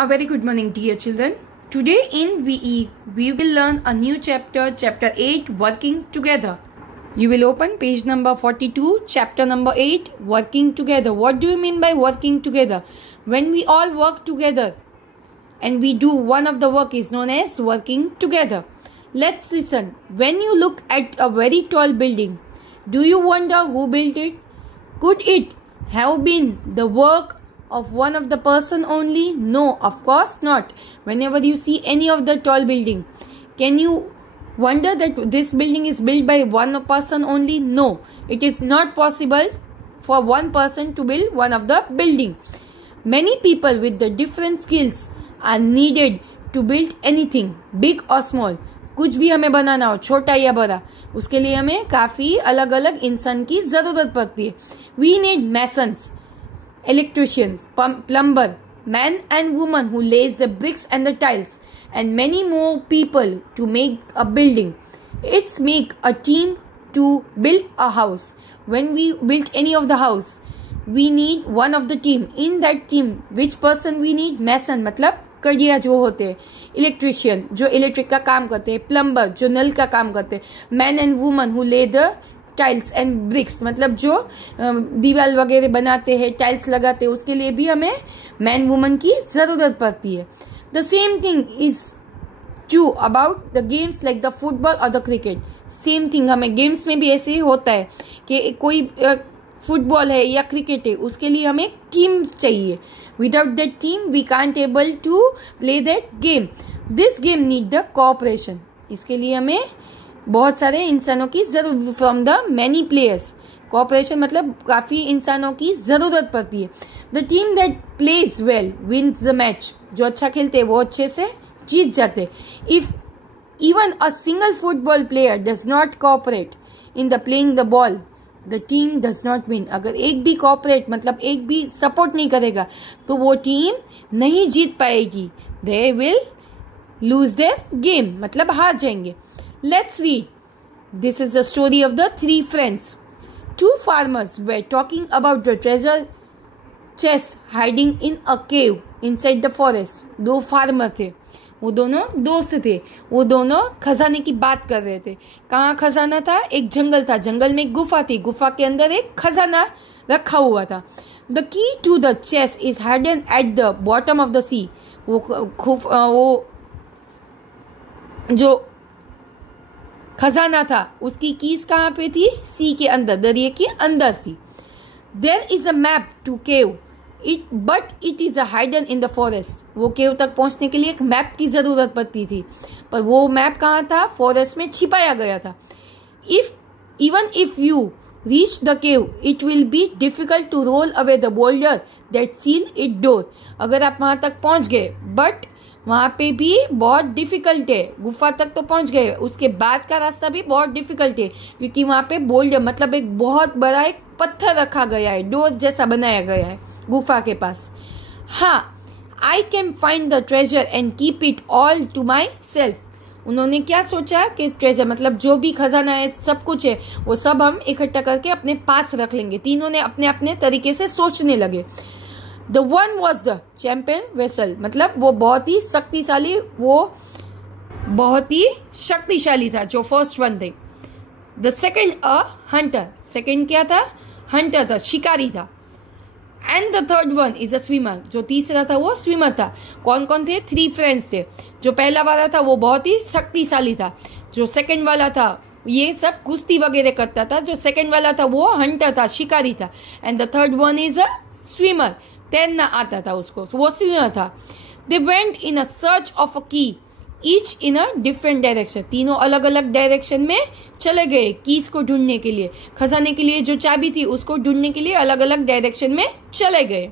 A very good morning, dear children. Today in VE, we will learn a new chapter, chapter 8, working together. You will open page number 42, chapter number 8, working together. What do you mean by working together? When we all work together and we do one of the work is known as working together. Let's listen. When you look at a very tall building, do you wonder who built it? Could it have been the work of one of the person only? No, of course not. Whenever you see any of the tall building, can you wonder that this building is built by one person only? No, it is not possible for one person to build one of the building. Many people with the different skills are needed to build anything, big or small. कुछ भी हमें बनाना हो, छोटा या बड़ा, उसके लिए हमें काफ़ी अलग अलग इंसान की ज़रूरत पड़ती है. We need masons, electricians, plumber, man and woman who lays the bricks and the tiles, and many more people to make a building. It's make a team to build a house. When we build any of the house, we need one of the team. In that team, which person we need? Mason मतलब कड़िया जो होते हैं, electrician जो electric का काम करते हैं, plumber जो नल का काम करते हैं, मैन एंड वुमन हु ले द टाइल्स एंड ब्रिक्स मतलब जो दीवार वगैरह बनाते हैं, टाइल्स लगाते हैं, उसके लिए भी हमें मैन वुमन की ज़रूरत पड़ती है. The same thing is true about the games like the football और द क्रिकेट. सेम थिंग हमें गेम्स में भी ऐसे ही होता है कि कोई फुटबॉल है या क्रिकेट है, उसके लिए हमें टीम चाहिए. Without that team, we can't able to play that game. This game need the cooperation. इसके लिए हमें बहुत सारे इंसानों की ज़रूरत from the many players. Cooperation मतलब काफ़ी इंसानों की ज़रूरत पड़ती है. The team that plays well wins the match. जो अच्छा खेलते हैं वो अच्छे से जीत जाते. If even a single football player does not cooperate in the playing the ball, the team does not win. अगर एक भी कॉपरेट मतलब एक भी सपोर्ट नहीं करेगा तो वो टीम नहीं जीत पाएगी. They will lose their game मतलब हार जाएंगे. Let's read. This is the story of the three friends. Two farmers were talking about the treasure chest hiding in a cave inside the forest. दो farmer थे, वो दोनों दोस्त थे, वो दोनों खजाने की बात कर रहे थे. कहाँ खजाना था? एक जंगल था, जंगल में एक गुफा थी, गुफा के अंदर एक खजाना रखा हुआ था. The key to the chest is hidden at the bottom of the sea. वो जो खजाना था उसकी कीज कहाँ पे थी? सी के अंदर, दरिया के अंदर थी. There is a map to cave but it is a hidden in the forest. वो केव तक पहुंचने के लिए एक मैप की ज़रूरत पड़ती थी, पर वो मैप कहाँ था? फॉरेस्ट में छिपाया गया था. Even if you reach the cave it will be difficult to roll away the boulder that seal it door. अगर आप वहाँ तक पहुँच गए बट वहाँ पे भी बहुत डिफिकल्ट है. गुफा तक तो पहुँच गए, उसके बाद का रास्ता भी बहुत डिफिकल्ट है क्योंकि वहाँ पे बोल्डर मतलब एक बहुत बड़ा एक पत्थर रखा गया है, डोर जैसा बनाया गया है गुफा के पास. हाँ, I can find the treasure and keep it all to myself. उन्होंने क्या सोचा कि ट्रेजर मतलब जो भी खजाना है, सब कुछ है, वो सब हम इकट्ठा करके अपने पास रख लेंगे. तीनों ने अपने अपने तरीके से सोचने लगे. The one was the champion vessel मतलब वो बहुत ही शक्तिशाली था जो फर्स्ट वन थे. The second a Hunter. Second क्या था? हंटर था, शिकारी था. And the third one is a swimmer. जो तीसरा था वो स्विमर था. कौन कौन थे? थ्री फ्रेंड्स थे. जो पहला वाला था वो बहुत ही शक्तिशाली था. जो सेकंड वाला था ये सब कुश्ती वगैरह करता था. जो सेकंड वाला था वो हंटर था, शिकारी था. And the third one is a swimmer. तैरना आता था उसको, वो स्विमर था. They went in a search of a key each in a different direction. तीनों अलग अलग डायरेक्शन में चले गए कीज को ढूंढने के लिए. खजाने के लिए जो चाबी थी उसको ढूंढने के लिए अलग अलग डायरेक्शन में चले गए.